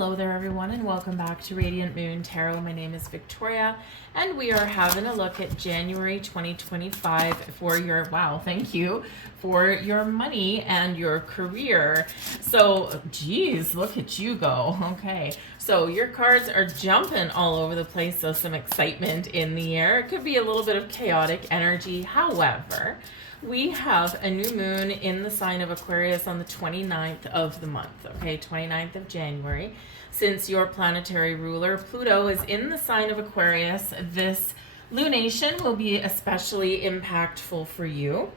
Hello there everyone, and welcome back to Radiant Moon Tarot. My name is Victoria, and we are having a look at January 2025 for your, for your money and your career. So, geez, look at you go. Okay, so your cards are jumping all over the place, so some excitement in the air. It could be a little bit of chaotic energy. However, we have a new moon in the sign of Aquarius on the 29th of the month, okay, 29th of January. Since your planetary ruler, Pluto, is in the sign of Aquarius, this lunation will be especially impactful for you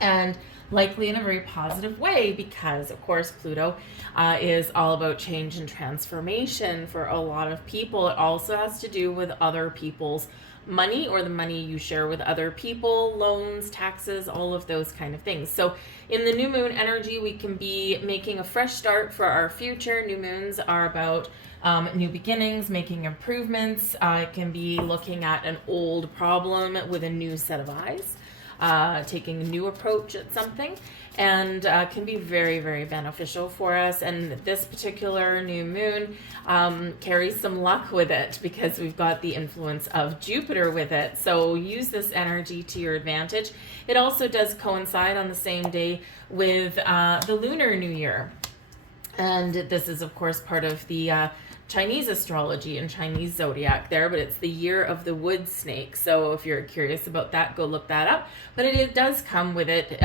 and likely in a very positive way because, of course, Pluto is all about change and transformation for a lot of people. It also has to do with other people's money or the money you share with other people, loans, taxes, all of those kind of things. So in the new moon energy, we can be making a fresh start for our future. New moons are about new beginnings, making improvements. It can be looking at an old problem with a new set of eyes. Taking a new approach at something, and can be very, very beneficial for us. And this particular new moon carries some luck with it because we've got the influence of Jupiter with it. So use this energy to your advantage. It also does coincide on the same day with the Lunar New Year. And this is, of course, part of the Chinese astrology and Chinese zodiac there, but it's the year of the wood snake. So if you're curious about that, go look that up. But it does come with it,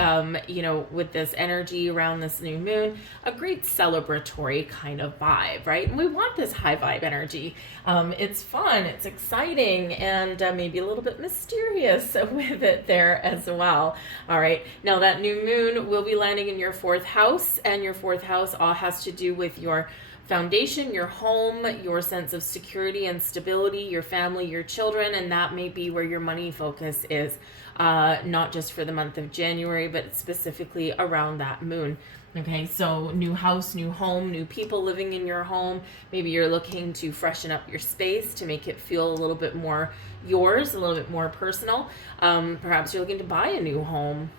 with this energy around this new moon, a great celebratory kind of vibe, right? And we want this high vibe energy. It's fun, it's exciting, and maybe a little bit mysterious with it there as well. All right, now that new moon will be landing in your fourth house, and your fourth house all has to do with your foundation, your home, your sense of security and stability, your family, your children, and that may be where your money focus is, not just for the month of January, but specifically around that moon. Okay, so new house, new home, new people living in your home. Maybe you're looking to freshen up your space to make it feel a little bit more yours, a little bit more personal. Perhaps you're looking to buy a new home,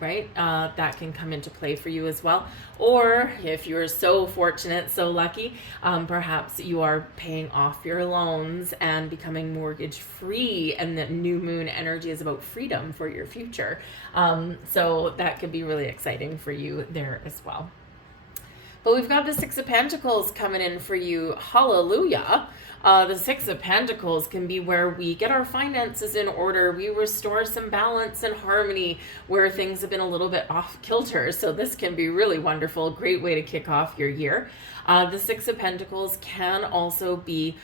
right? That can come into play for you as well. Or if you're so fortunate, so lucky, perhaps you are paying off your loans and becoming mortgage free, and the new moon energy is about freedom for your future. So that could be really exciting for you there as well. But we've got the Six of Pentacles coming in for you. Hallelujah. The Six of Pentacles can be where we get our finances in order. We restore some balance and harmony where things have been a little bit off kilter. So this can be really wonderful. Great way to kick off your year. The Six of Pentacles can also be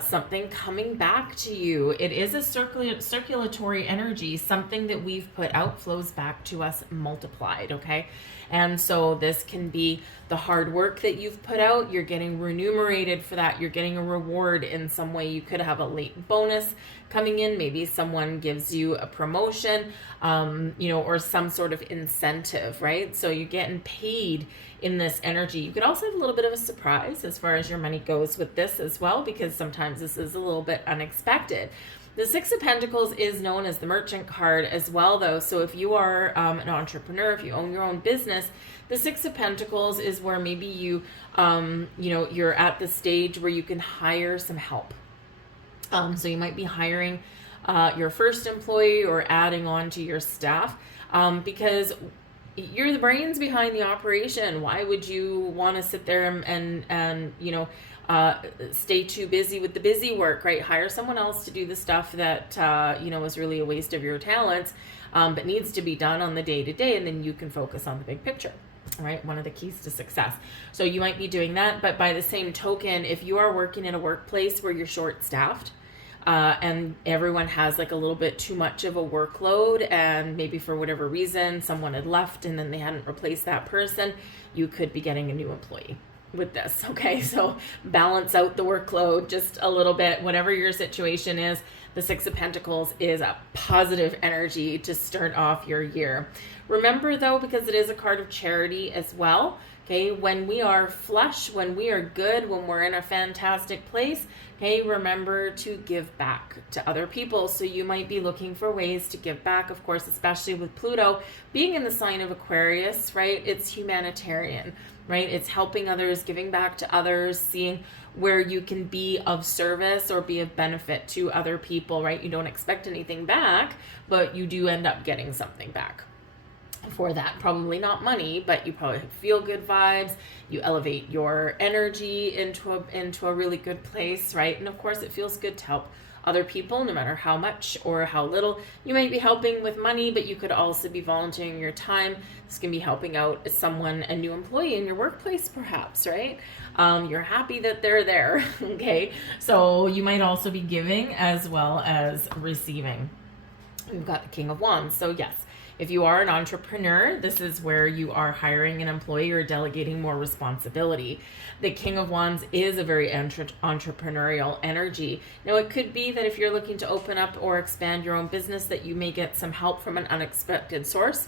something coming back to you. It is a circulatory energy. Something that we've put out flows back to us multiplied, okay? And so this can be the hard work that you've put out. You're getting remunerated for that. You're getting a reward in some way. You could have a late bonus coming in. Maybe someone gives you a promotion, or some sort of incentive, right? So you're getting paid in this energy. You could also have a little bit of a surprise as far as your money goes with this as well, because sometimes this is a little bit unexpected. The Six of Pentacles is known as the merchant card as well, though. So if you are an entrepreneur, if you own your own business, the Six of Pentacles is where maybe you, you're at the stage where you can hire some help. So you might be hiring your first employee or adding on to your staff because you're the brains behind the operation. Why would you want to sit there and stay too busy with the busy work, right? Hire someone else to do the stuff that, is really a waste of your talents, but needs to be done on the day-to-day, and then you can focus on the big picture, right? One of the keys to success. So you might be doing that, but by the same token, if you are working in a workplace where you're short-staffed, and everyone has like a little bit too much of a workload, and maybe for whatever reason, someone had left and then they hadn't replaced that person, you could be getting a new employee with this, okay? So balance out the workload just a little bit. Whatever your situation is, the Six of Pentacles is a positive energy to start off your year. Remember though, because it is a card of charity as well, okay, when we are flush, when we are good, when we're in a fantastic place, okay, remember to give back to other people. So you might be looking for ways to give back, of course, especially with Pluto being in the sign of Aquarius, right? It's humanitarian, right? It's helping others, giving back to others, seeing where you can be of service or be of benefit to other people, right? You don't expect anything back, but you do end up getting something back for that. Probably not money, but you probably feel good vibes. You elevate your energy into a really good place, right? And of course, it feels good to help other people, no matter how much or how little. You might be helping with money, but you could also be volunteering your time. This can be helping out someone, a new employee in your workplace, perhaps, right? You're happy that they're there, okay? So you might also be giving as well as receiving. We've got the King of Wands. So yes, if you are an entrepreneur, this is where you are hiring an employee or delegating more responsibility. The King of Wands is a very entrepreneurial energy. Now, it could be that if you're looking to open up or expand your own business, that you may get some help from an unexpected source.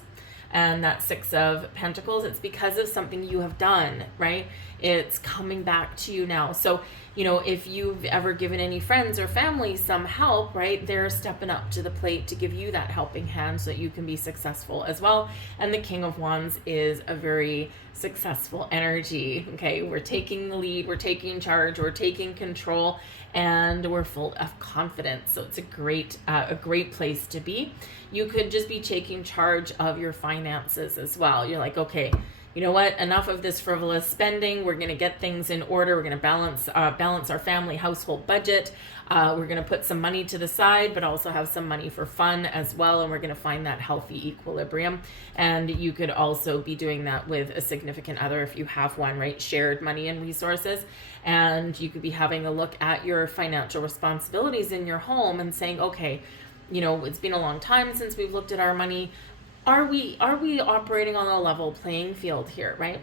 And that Six of Pentacles, it's because of something you have done, right? It's coming back to you now. So, you know, if you've ever given any friends or family some help, right, they're stepping up to the plate to give you that helping hand so that you can be successful as well. And the King of Wands is a very successful energy, okay? We're taking the lead, we're taking charge, we're taking control, and we're full of confidence. So it's a great place to be. You could just be taking charge of your finances as well. You're like, okay, you know what? Enough of this frivolous spending. We're going to get things in order. We're going to balance our family household budget. We're going to put some money to the side, but also have some money for fun as well. And we're going to find that healthy equilibrium. And you could also be doing that with a significant other if you have one, right? Shared money and resources. And you could be having a look at your financial responsibilities in your home and saying, okay, you know, it's been a long time since we've looked at our money. Are we operating on a level playing field here, right?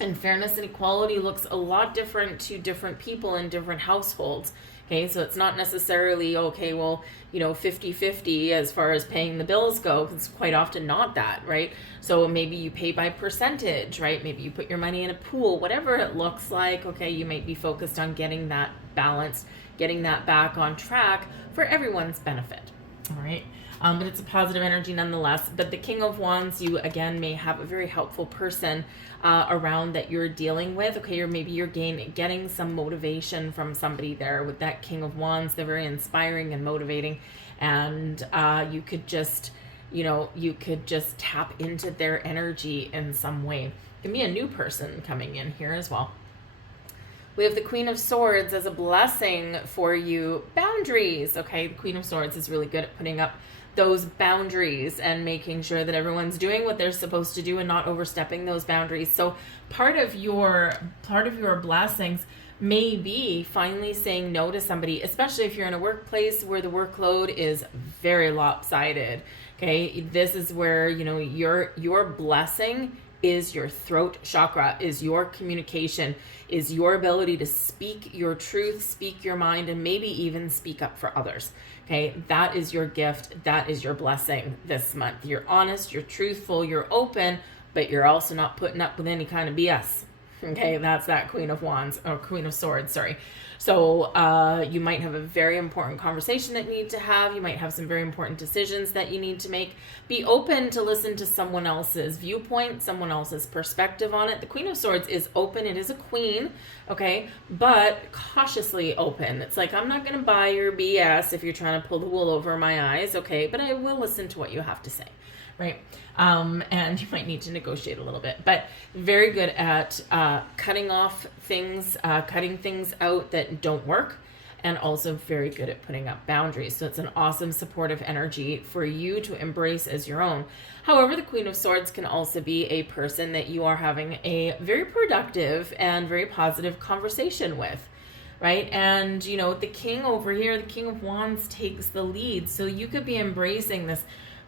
And fairness and equality looks a lot different to different people in different households. Okay, so it's not necessarily, okay, well, you know, 50-50 as far as paying the bills go. It's quite often not that, right? So maybe you pay by percentage, right? Maybe you put your money in a pool, whatever it looks like. Okay, you might be focused on getting that balanced, getting that back on track for everyone's benefit. All right. But it's a positive energy nonetheless. But the King of Wands, you again may have a very helpful person around that you're dealing with. Okay, or maybe you're getting some motivation from somebody there with that King of Wands. They're very inspiring and motivating, and you could just tap into their energy in some way. It can be a new person coming in here as well. We have the Queen of Swords as a blessing for you. Boundaries. Okay, the Queen of Swords is really good at putting up those boundaries and making sure that everyone's doing what they're supposed to do and not overstepping those boundaries. So part of your blessings may be finally saying no to somebody, especially if you're in a workplace where the workload is very lopsided. Okay, this is where, you know, your blessing is your throat chakra, is your communication, is your ability to speak your truth, speak your mind, and maybe even speak up for others. Okay, that is your gift. That is your blessing this month. You're honest, you're truthful, you're open, but you're also not putting up with any kind of BS. Okay, that's that Queen of Wands, or Queen of Swords, sorry. So you might have a very important conversation that you need to have. You might have some very important decisions that you need to make. Be open to listen to someone else's viewpoint, someone else's perspective on it. The Queen of Swords is open. It is a queen, okay, but cautiously open. It's like, I'm not going to buy your BS if you're trying to pull the wool over my eyes, okay, but I will listen to what you have to say. Right. And you might need to negotiate a little bit, but very good at cutting off things, cutting things out that don't work, and also very good at putting up boundaries. So it's an awesome supportive energy for you to embrace as your own. However, the Queen of Swords can also be a person that you are having a very productive and very positive conversation with. Right. And, you know, the King over here, the King of Wands takes the lead. So you could be embracing this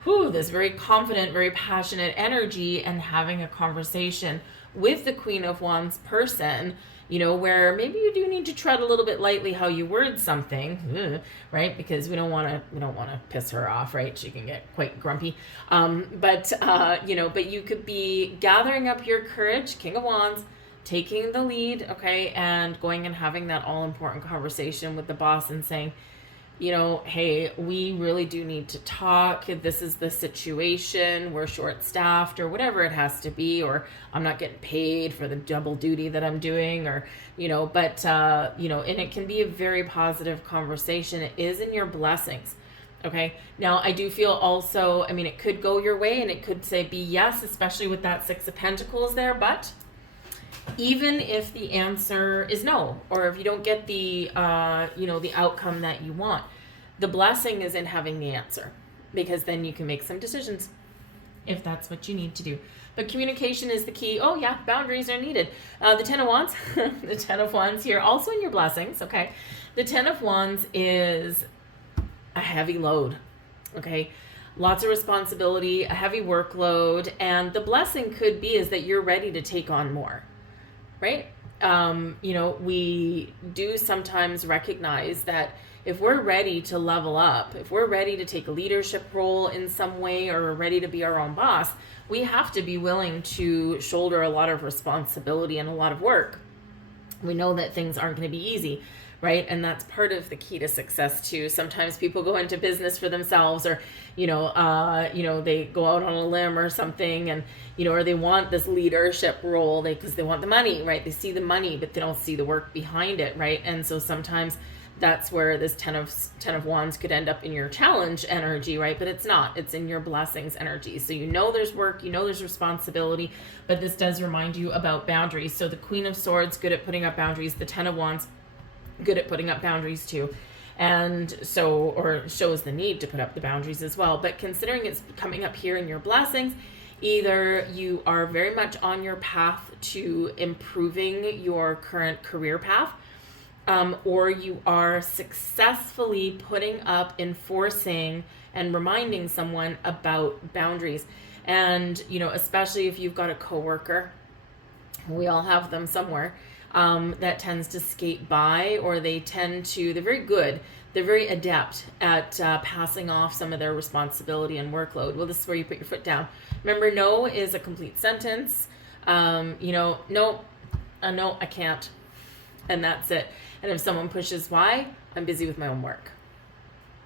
this very confident, very passionate energy, and having a conversation with the Queen of Wands person, where maybe you do need to tread a little bit lightly how you word something, right? Because we don't want to piss her off, right? She can get quite grumpy. But you could be gathering up your courage, King of Wands, taking the lead, okay, and going and having that all important conversation with the boss and saying, hey, we really do need to talk. This is the situation. We're short-staffed or whatever it has to be, or I'm not getting paid for the double duty that I'm doing, or, and it can be a very positive conversation. It is in your blessings. Okay. Now I do feel also, it could go your way and it could be yes, especially with that Six of Pentacles there, but even if the answer is no, or if you don't get the outcome that you want, the blessing is in having the answer, because then you can make some decisions if that's what you need to do. But communication is the key. Oh yeah, boundaries are needed. The Ten of Wands, the Ten of Wands here, also in your blessings. Okay. The Ten of Wands is a heavy load. Okay. Lots of responsibility, a heavy workload, and the blessing could be is that you're ready to take on more. Right? We do sometimes recognize that if we're ready to level up, if we're ready to take a leadership role in some way, or we're ready to be our own boss, we have to be willing to shoulder a lot of responsibility and a lot of work. We know that things aren't going to be easy, right? And that's part of the key to success too. Sometimes people go into business for themselves, or, they go out on a limb or something, and, or they want this leadership role because they want the money, right? They see the money, but they don't see the work behind it, right? And so sometimes that's where this Ten of Wands could end up in your challenge energy, right? But it's not. It's in your blessings energy. So there's work, there's responsibility, but this does remind you about boundaries. So the Queen of Swords, good at putting up boundaries. The Ten of Wands, good at putting up boundaries too. And so, or shows the need to put up the boundaries as well. But considering it's coming up here in your blessings, either you are very much on your path to improving your current career path, or you are successfully putting up, enforcing, and reminding someone about boundaries. And, especially if you've got a coworker, we all have them somewhere, that tends to skate by, or they're very good. They're very adept at passing off some of their responsibility and workload. Well, this is where you put your foot down. Remember, no is a complete sentence. No, I can't. And that's it. And if someone pushes why, I'm busy with my own work,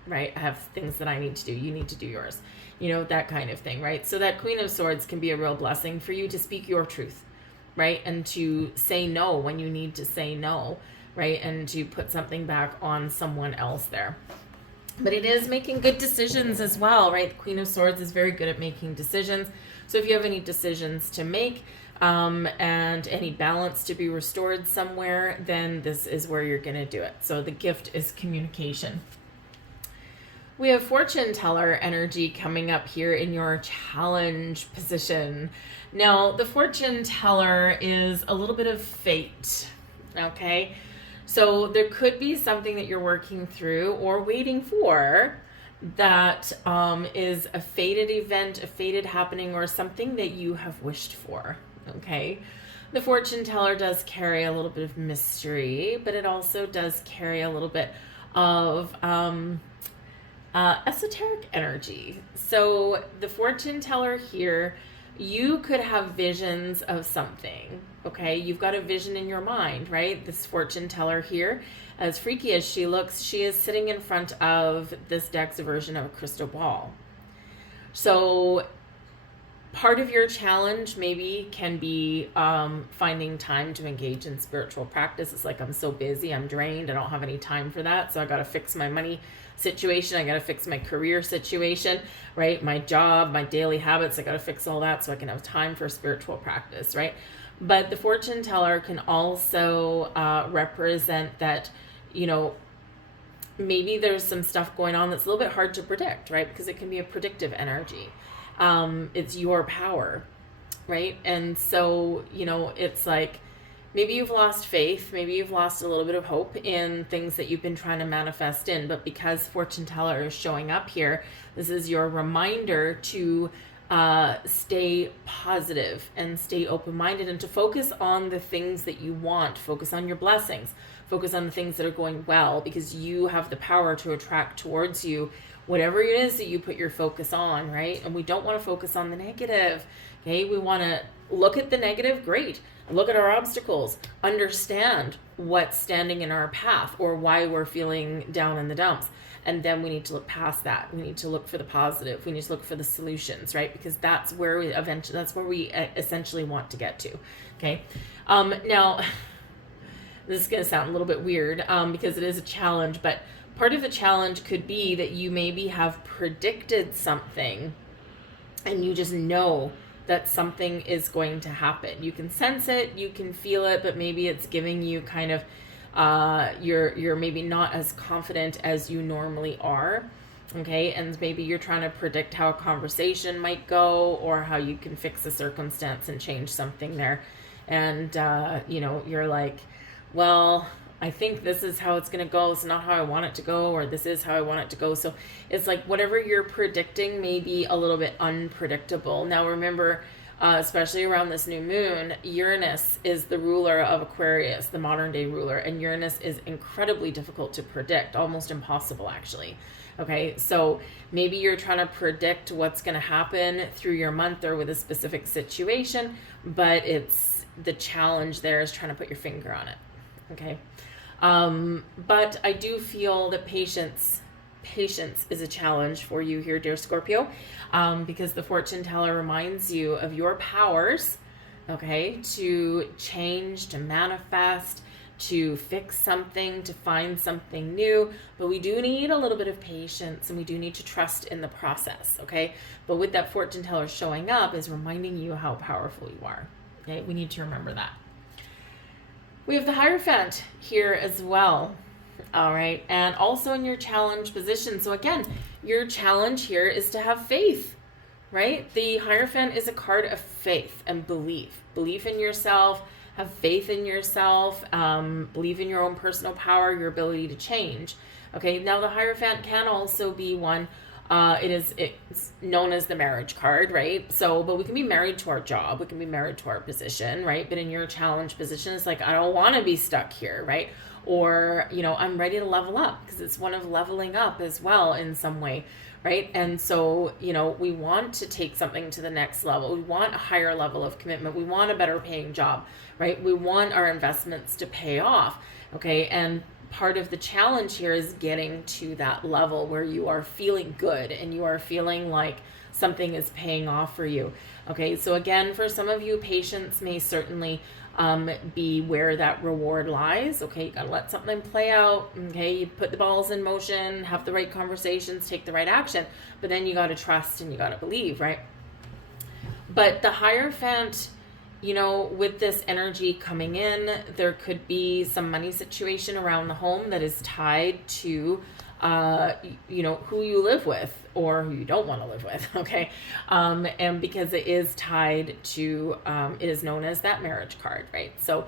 right? I have things that I need to do. You need to do yours, that kind of thing, right? So that Queen of Swords can be a real blessing for you to speak your truth, right? And to say no when you need to say no, right? And to put something back on someone else there. But it is making good decisions as well, right? The Queen of Swords is very good at making decisions. So if you have any decisions to make, and any balance to be restored somewhere, then this is where you're going to do it. So the gift is communication. We have fortune teller energy coming up here in your challenge position. Now, the fortune teller is a little bit of fate, okay? So there could be something that you're working through or waiting for that is a fated event, a fated happening, or something that you have wished for. Okay, the fortune teller does carry a little bit of mystery, but it also does carry a little bit of esoteric energy. So the fortune teller here, you could have visions of something. Okay, you've got a vision in your mind, right? This fortune teller here, as freaky as she looks, she is sitting in front of this deck's version of a crystal ball. So part of your challenge maybe can be finding time to engage in spiritual practice. It's like, I'm so busy, I'm drained, I don't have any time for that. So I got to fix my money situation. I got to fix my career situation, right? My job, my daily habits. I got to fix all that so I can have time for spiritual practice, right? But the fortune teller can also represent that, maybe there's some stuff going on that's a little bit hard to predict, right? Because it can be a predictive energy. It's your power, right? And so, it's like, maybe you've lost faith, maybe you've lost a little bit of hope in things that you've been trying to manifest in, but because fortune teller is showing up here, this is your reminder to stay positive and stay open-minded, and to focus on the things that you want. Focus on your blessings, focus on the things that are going well, because you have the power to attract towards you whatever it is that you put your focus on, right? And we don't want to focus on the negative. Okay, we want to look at the negative, great. Look at our obstacles, understand what's standing in our path or why we're feeling down in the dumps. And then we need to look past that. We need to look for the positive. We need to look for the solutions, right? Because that's where we essentially want to get to. Okay. Now, this is going to sound a little bit weird because it is a challenge, but part of the challenge could be that you maybe have predicted something and you just know that something is going to happen. You can sense it, you can feel it, but maybe it's giving you kind of, you're maybe not as confident as you normally are, okay? And maybe you're trying to predict how a conversation might go or how you can fix a circumstance and change something there. And, you're like, well, I think this is how it's going to go. It's not how I want it to go, or this is how I want it to go. So it's like whatever you're predicting may be a little bit unpredictable. Now, remember, especially around this new moon, Uranus is the ruler of Aquarius, the modern day ruler. And Uranus is incredibly difficult to predict, almost impossible, actually. Okay, so maybe you're trying to predict what's going to happen through your month or with a specific situation, but it's the challenge there is trying to put your finger on it. Okay. But I do feel that patience is a challenge for you here, dear Scorpio, because the fortune teller reminds you of your powers, okay, to change, to manifest, to fix something, to find something new. But we do need a little bit of patience, and we do need to trust in the process, okay? But with that fortune teller showing up is reminding you how powerful you are, okay? We need to remember that. We have the Hierophant here as well, all right? And also in your challenge position. So again, your challenge here is to have faith, right? The Hierophant is a card of faith and belief. Belief in yourself, have faith in yourself, believe in your own personal power, your ability to change, okay? Now, the Hierophant can also be one, it's known as the marriage card, right? So, but we can be married to our job, we can be married to our position, right? But in your challenge position, it's like, I don't want to be stuck here, right? Or, I'm ready to level up, because it's one of leveling up as well in some way, right? And so, we want to take something to the next level. We want a higher level of commitment. We want a better paying job, right? We want our investments to pay off, okay? And part of the challenge here is getting to that level where you are feeling good and you are feeling like something is paying off for you. Okay, so again, for some of you, patience may certainly be where that reward lies. Okay, you gotta let something play out. Okay, you put the balls in motion, have the right conversations, take the right action, but then you gotta trust and you gotta believe, right? But the Hierophant, with this energy coming in, there could be some money situation around the home that is tied to, who you live with or who you don't want to live with, okay? And because it is tied to, it is known as that marriage card, right? So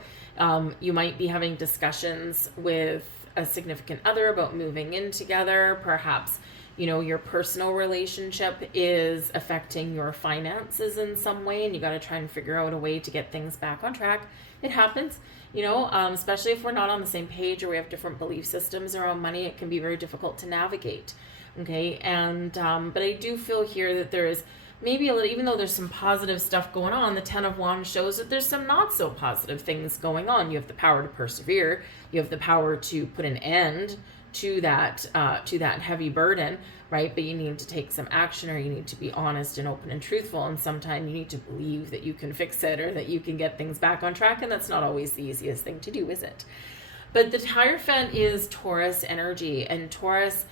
you might be having discussions with a significant other about moving in together, perhaps your personal relationship is affecting your finances in some way, and you got to try and figure out a way to get things back on track. It happens, especially if we're not on the same page or we have different belief systems around money. It can be very difficult to navigate. Okay. And, but I do feel here that there is maybe a little, even though there's some positive stuff going on, the 10 of Wands shows that there's some not so positive things going on. You have the power to persevere. You have the power to put an end to that heavy burden, right? But you need to take some action, or you need to be honest and open and truthful. And sometimes you need to believe that you can fix it or that you can get things back on track. And that's not always the easiest thing to do, is it? But the Hierophant is Taurus energy, and Taurus,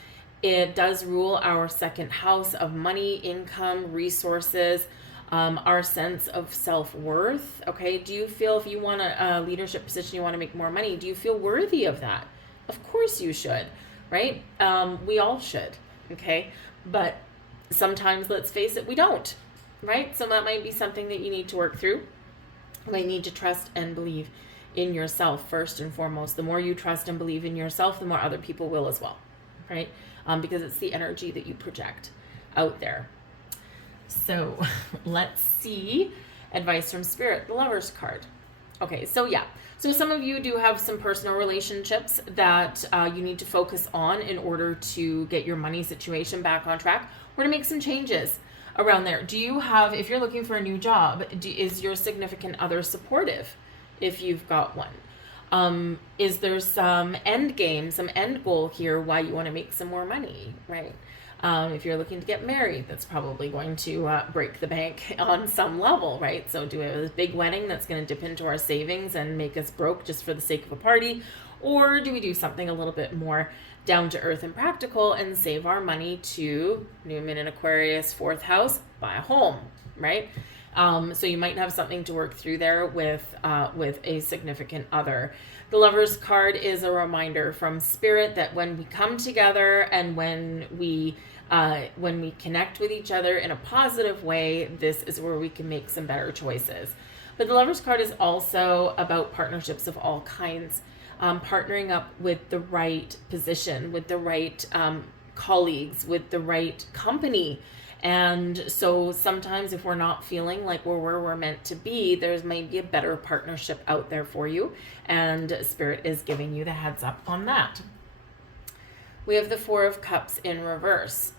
it does rule our second house of money, income, resources, our sense of self-worth. Okay. Do you feel if you want a leadership position, you want to make more money, do you feel worthy of that? Of course you should, right? We all should, okay? But sometimes, let's face it, we don't, right? So that might be something that you need to work through. You might need to trust and believe in yourself first and foremost. The more you trust and believe in yourself, the more other people will as well, right? Because it's the energy that you project out there. So let's see advice from Spirit, the Lover's card. Okay, so yeah. So some of you do have some personal relationships that you need to focus on in order to get your money situation back on track, or to make some changes around there. Do you have, if you're looking for a new job, is your significant other supportive if you've got one? Is there some end game, some end goal here why you want to make some more money, right? If you're looking to get married, that's probably going to break the bank on some level, right? So do we have this big wedding that's going to dip into our savings and make us broke just for the sake of a party? Or do we do something a little bit more down to earth and practical and save our money to, new moon in Aquarius, 4th house, buy a home, right? So you might have something to work through there with a significant other. The Lover's card is a reminder from Spirit that when we come together and when we connect with each other in a positive way, this is where we can make some better choices. But the Lover's card is also about partnerships of all kinds, partnering up with the right position, with the right colleagues, with the right company. And so sometimes if we're not feeling like we're where we're meant to be, there's maybe a better partnership out there for you. And Spirit is giving you the heads up on that. We have the 4 of Cups in reverse.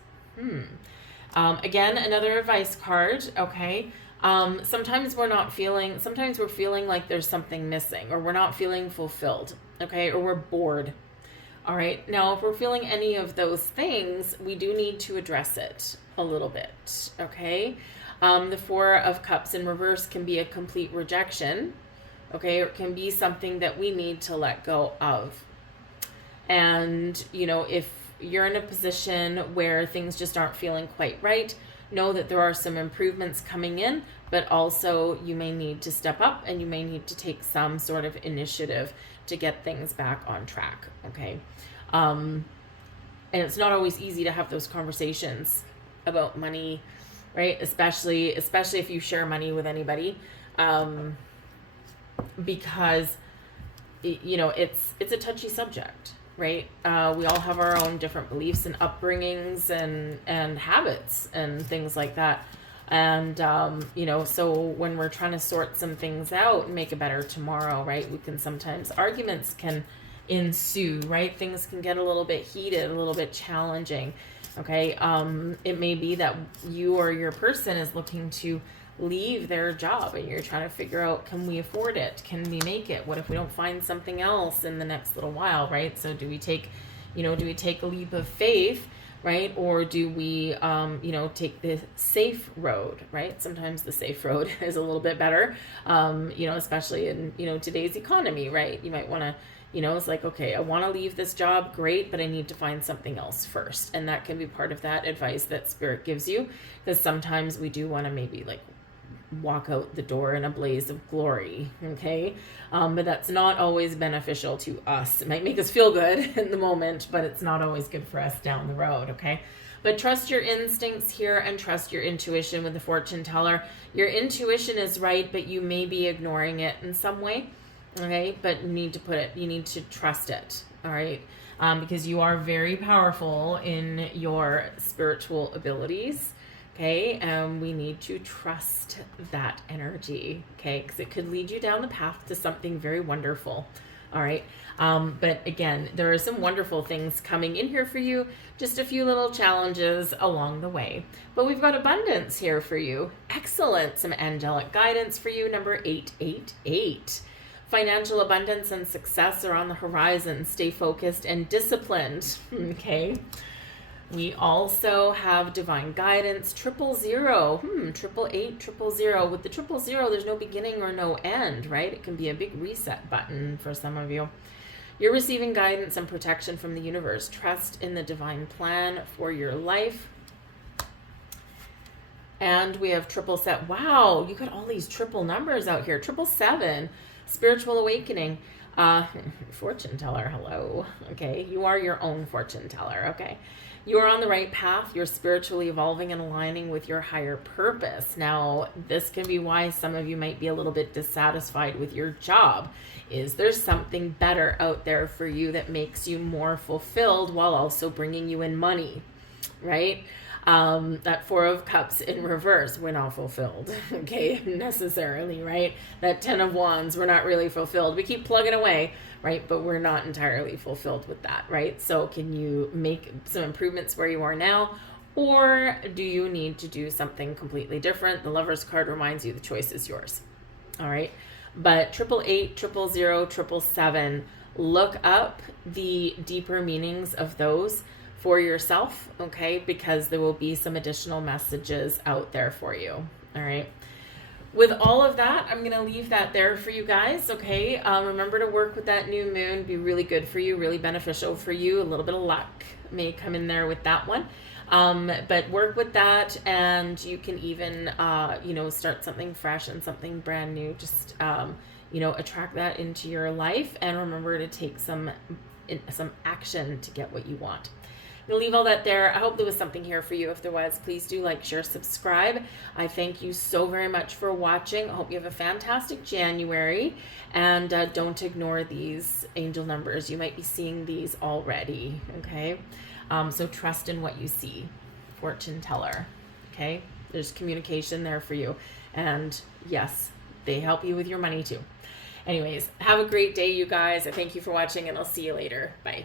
Again, another advice card, okay? Sometimes we're feeling like there's something missing, or we're not feeling fulfilled, okay? Or we're bored. All right. Now, if we're feeling any of those things, we do need to address it a little bit. Okay. The 4 of Cups in reverse can be a complete rejection. Okay. Or it can be something that we need to let go of. And, you know, if you're in a position where things just aren't feeling quite right, know that there are some improvements coming in, but also you may need to step up and you may need to take some sort of initiative to get things back on track. Okay. And it's not always easy to have those conversations about money, right? Especially if you share money with anybody, because you know, it's a touchy subject, right? We all have our own different beliefs and upbringings and habits and things like that. And, you know, so when we're trying to sort some things out and make a better tomorrow, right, we can sometimes, arguments can ensue, right? Things can get a little bit heated, a little bit challenging, okay? It may be that you or your person is looking to leave their job and you're trying to figure out, can we afford it? Can we make it? What if we don't find something else in the next little while, right? So do we take a leap of faith, right? Or do we, take the safe road, right? Sometimes the safe road is a little bit better, especially in, today's economy, right? You might want to, it's like, okay, I want to leave this job, great, but I need to find something else first. And that can be part of that advice that Spirit gives you, because sometimes we do want to maybe like walk out the door in a blaze of glory, okay? But that's not always beneficial to us. It might make us feel good in the moment, but it's not always good for us down the road, okay? But trust your instincts here and trust your intuition with the fortune teller. Your intuition is right, but you may be ignoring it in some way, okay? But you need to trust it, all right? Because you are very powerful in your spiritual abilities. Okay, we need to trust that energy, okay, because it could lead you down the path to something very wonderful, all right? But again, there are some wonderful things coming in here for you, just a few little challenges along the way. But we've got abundance here for you. Excellent, some angelic guidance for you, number 888. Financial abundance and success are on the horizon. Stay focused and disciplined, okay? We also have divine guidance, 000, 888, 000. With the 000, there's no beginning or no end, right? It can be a big reset button for some of you. You're receiving guidance and protection from the universe. Trust in the divine plan for your life. And we have 777. Wow, you got all these triple numbers out here. 777, spiritual awakening. Fortune teller, hello. Okay, you are your own fortune teller, okay? you're on the right path. You're spiritually evolving and aligning with your higher purpose. Now, this can be why some of you might be a little bit dissatisfied with your job. Is there's something better out there for you that makes you more fulfilled while also bringing you in money, right? That Four of Cups in reverse, we're not fulfilled, okay, necessarily, right? That Ten of Wands, we're not really fulfilled. We keep plugging away, right? But we're not entirely fulfilled with that, right? So can you make some improvements where you are now? Or do you need to do something completely different? The Lover's card reminds you the choice is yours, all right? But 888, 000, 777, look up the deeper meanings of those for yourself, okay? Because there will be some additional messages out there for you, all right? With all of that, I'm going to leave that there for you guys, okay? Remember to work with that new moon. Be really good for you, really beneficial for you. A little bit of luck may come in there with that one. But work with that, and you can even, start something fresh and something brand new. Just, attract that into your life, and remember to take some action to get what you want. I'm going to leave all that there. I hope there was something here for you. If there was, please do like, share, subscribe. I thank you so very much for watching. I hope you have a fantastic January, and don't ignore these angel numbers. You might be seeing these already, okay? So trust in what you see. Fortune teller, okay? There's communication there for you. And yes, they help you with your money too. Anyways, have a great day, you guys. I thank you for watching, and I'll see you later. Bye.